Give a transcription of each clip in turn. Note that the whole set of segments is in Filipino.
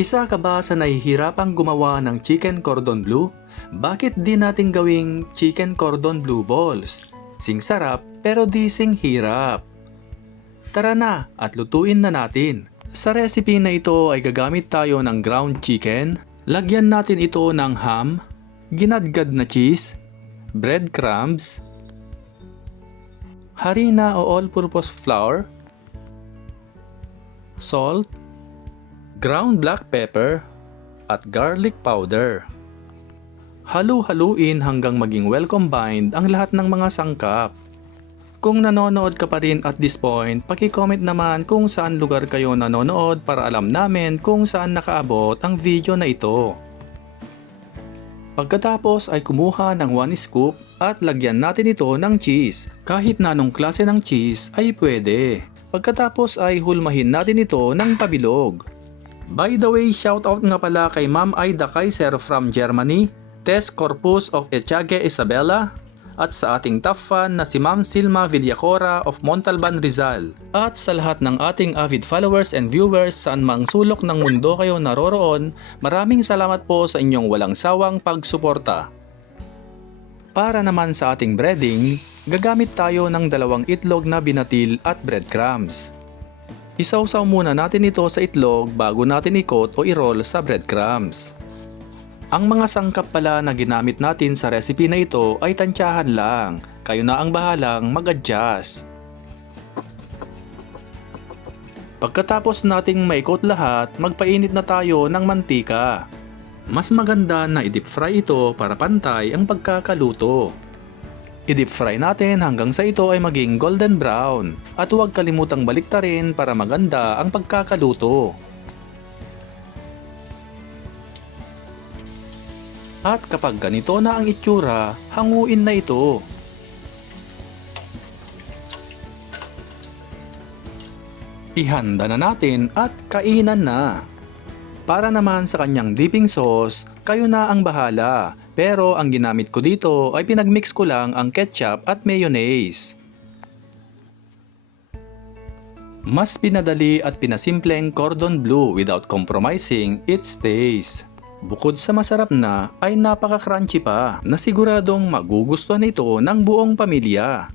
Isa ka ba sa nahihirapang gumawa ng chicken cordon bleu? Bakit di natin gawing chicken cordon bleu balls? Sing sarap pero di sing hirap. Tara na at lutuin na natin. Sa recipe na ito ay gagamit tayo ng ground chicken. Lagyan natin ito ng ham, ginadgad na cheese, breadcrumbs, harina o all-purpose flour, salt, ground black pepper, at garlic powder. Halu-haluin hanggang maging well combined ang lahat ng mga sangkap. Kung nanonood ka pa rin at this point, paki-comment naman kung saan lugar kayo nanonood para alam namin kung saan nakaabot ang video na ito. Pagkatapos ay kumuha ng 1 scoop at lagyan natin ito ng cheese. Kahit na anong klase ng cheese ay pwede. Pagkatapos ay hulmahin natin ito ng pabilog. By the way, shoutout nga pala kay Ma'am Aida Kaiser from Germany, Tess Corpus of Echage Isabela, at sa ating top fan na si Ma'am Silma Villacora of Montalban, Rizal. At sa lahat ng ating avid followers and viewers saan mang sulok ng mundo kayo naroroon, maraming salamat po sa inyong walang sawang pagsuporta. Para naman sa ating breading, gagamit tayo ng 2 itlog na binatil at breadcrumbs. Isawsaw muna natin ito sa itlog bago natin i-coat o i-roll sa breadcrumbs. Ang mga sangkap pala na ginamit natin sa recipe na ito ay tansyahan lang. Kayo na ang bahalang mag-adjust. Pagkatapos nating ma-coat lahat, magpainit na tayo ng mantika. Mas maganda na i-deep fry ito para pantay ang pagkakaluto. I-deep fry natin hanggang sa ito ay maging golden brown at huwag kalimutang baliktarin para maganda ang pagkakaluto. At kapag ganito na ang itsura, hanguin na ito. Ihanda na natin at kainan na. Para naman sa kanyang dipping sauce, kayo na ang bahala. Pero ang ginamit ko dito ay pinagmix ko lang ang ketchup at mayonnaise. Mas pinadali at pinasimpleng cordon bleu without compromising its taste. Bukod sa masarap na, ay napaka-crunchy pa na siguradong magugustuhan ito ng buong pamilya.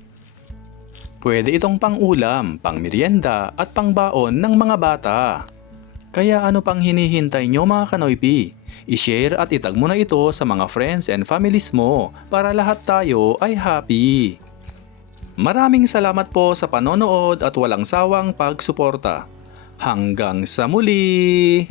Pwede itong pang-ulam, pang-merienda at pang-baon ng mga bata. Kaya ano pang hinihintay nyo mga kanoypi? I-share at itag mo na ito sa mga friends and families mo para lahat tayo ay happy. Maraming salamat po sa panonood at walang sawang pagsuporta. Hanggang sa muli!